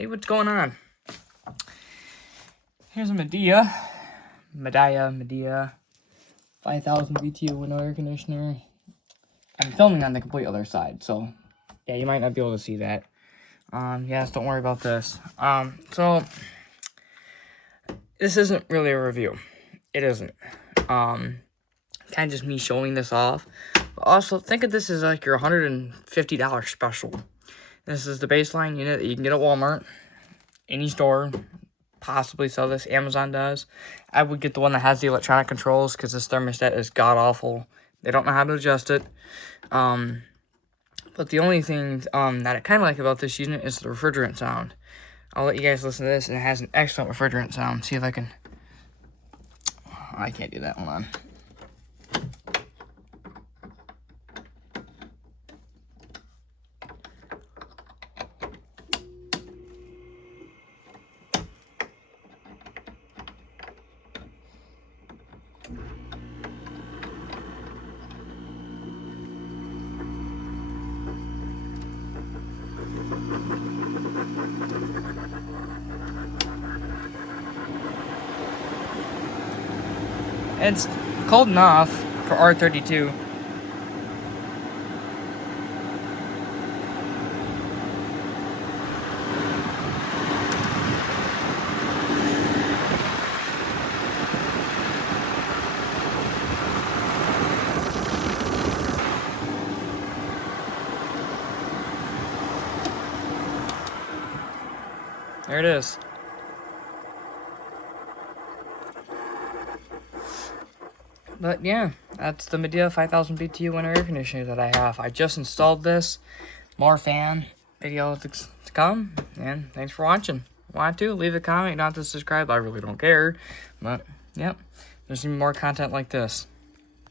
Hey, what's going on? Here's a Midea. Midea. 5000 BTU window air conditioner. I'm filming on the complete other side, so yeah, you might not be able to see that. Yes, don't worry about this. So this isn't really a review. It isn't. Kind of just me showing this off. But also, think of this as like your $150 special. This is the baseline unit that you can get at Walmart, any store, possibly sell this. Amazon does. I would get the one that has the electronic controls because this thermostat is god-awful. They don't know how to adjust it. But the only thing that I kind of like about this unit is the refrigerant sound. I'll let you guys listen to this, and it has an excellent refrigerant sound. See if I can... I can't do that. Hold on. It's cold enough for R32. There it is. But yeah, that's the Midea 5000 BTU winter air conditioner that I have. I just installed this. More fan videos to come. And thanks for watching. Want to leave a comment, not to subscribe. I really don't care. But yep, there's some more content like this.